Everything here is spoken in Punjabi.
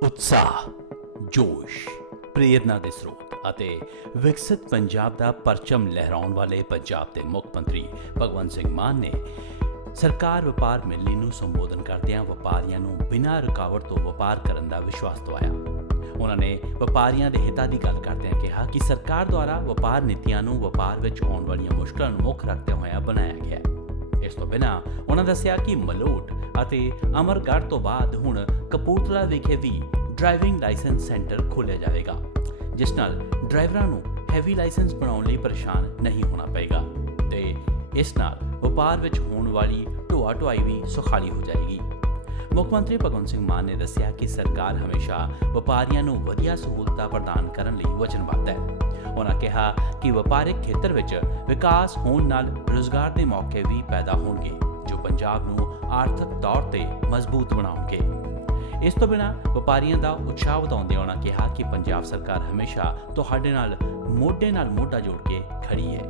ਉਤਸ਼ਾਹ, ਜੋਸ਼, ਪ੍ਰੇਰਨਾ ਦੇ ਸਰੋਤ ਅਤੇ ਵਿਕਸਿਤ ਪੰਜਾਬ ਦਾ ਪਰਚਮ ਲਹਿਰਾਉਣ ਵਾਲੇ ਪੰਜਾਬ ਦੇ ਮੁੱਖ ਮੰਤਰੀ ਭਗਵੰਤ ਸਿੰਘ ਮਾਨ ਨੇ ਸਰਕਾਰ ਵਪਾਰ ਮੇਲੇ ਨੂੰ ਸੰਬੋਧਨ ਕਰਦਿਆਂ ਵਪਾਰੀਆਂ ਨੂੰ ਬਿਨਾਂ ਰੁਕਾਵਟ ਤੋਂ ਵਪਾਰ ਕਰਨ ਦਾ ਵਿਸ਼ਵਾਸ ਦਿਵਾਇਆ। ਉਹਨਾਂ ਨੇ ਵਪਾਰੀਆਂ ਦੇ ਹਿੱਤਾਂ ਦੀ ਗੱਲ ਕਰਦਿਆਂ ਕਿਹਾ ਕਿ ਸਰਕਾਰ ਦੁਆਰਾ ਵਪਾਰ ਨੀਤੀਆਂ ਨੂੰ ਵਪਾਰ ਵਿੱਚ ਆਉਣ ਵਾਲੀਆਂ ਮੁਸ਼ਕਲਾਂ ਨੂੰ ਮੁੱਖ ਰੱਖਦੇ ਹੋਇਆ ਬਣਾਇਆ ਗਿਆ। ਹੈ ਇਸ ਤੋਂ ਬਿਨਾਂ ਉਹਨਾਂ ਦੱਸਿਆ ਕਿ ਮਲੋਟ ਅਤੇ ਅਮਰਗੜ੍ਹ ਤੋਂ ਬਾਅਦ ਹੁਣ ਕਪੂਰਥਲਾ ਵਿਖੇ ਵੀ ਡਰਾਈਵਿੰਗ ਲਾਇਸੈਂਸ ਸੈਂਟਰ ਖੋਲ੍ਹਿਆ ਜਾਵੇਗਾ, ਜਿਸ ਨਾਲ ਡਰਾਈਵਰਾਂ ਨੂੰ ਹੈਵੀ ਲਾਇਸੈਂਸ ਬਣਾਉਣ ਲਈ ਪਰੇਸ਼ਾਨ ਨਹੀਂ ਹੋਣਾ ਪਏਗਾ ਤੇ ਇਸ ਨਾਲ ਵਪਾਰ ਵਿੱਚ ਹੋਣ ਵਾਲੀ ਢੋਆ ਢੁਆਈ ਵੀ ਸੁਖਾਲੀ ਹੋ ਜਾਏਗੀ। ਮੁੱਖ ਮੰਤਰੀ ਭਗਵੰਤ ਸਿੰਘ ਮਾਨ ਨੇ ਦੱਸਿਆ ਕਿ ਸਰਕਾਰ ਹਮੇਸ਼ਾ ਵਪਾਰੀਆਂ ਨੂੰ ਵਧੀਆ ਸਹੂਲਤਾਂ ਪ੍ਰਦਾਨ ਕਰਨ ਲਈ ਵਚਨਬੱਧ ਹੈ। ਉਹਨਾਂ ਕਿਹਾ ਕਿ ਵਪਾਰਿਕ ਖੇਤਰ ਵਿੱਚ ਵਿਕਾਸ ਹੋਣ ਨਾਲ ਰੋਜ਼ਗਾਰ ਦੇ ਮੌਕੇ ਵੀ ਪੈਦਾ ਹੋਣਗੇ। ਪੰਜਾਬ ਨੂੰ ਆਰਥਿਕ ਤੌਰ ਤੇ ਮਜ਼ਬੂਤ ਬਣਾਉਣਗੇ। ਇਸ ਤੋਂ ਬਿਨਾਂ ਵਪਾਰੀਆਂ ਦਾ ਉਤਸ਼ਾਹ ਵਧਾਉਂਦੇ ਉਹਨਾਂ ਕਿਹਾ ਕਿ ਪੰਜਾਬ ਸਰਕਾਰ ਹਮੇਸ਼ਾ ਤੁਹਾਡੇ ਨਾਲ, ਮੋਢੇ ਨਾਲ ਮੋਢਾ ਜੋੜ ਕੇ ਖੜੀ ਹੈ।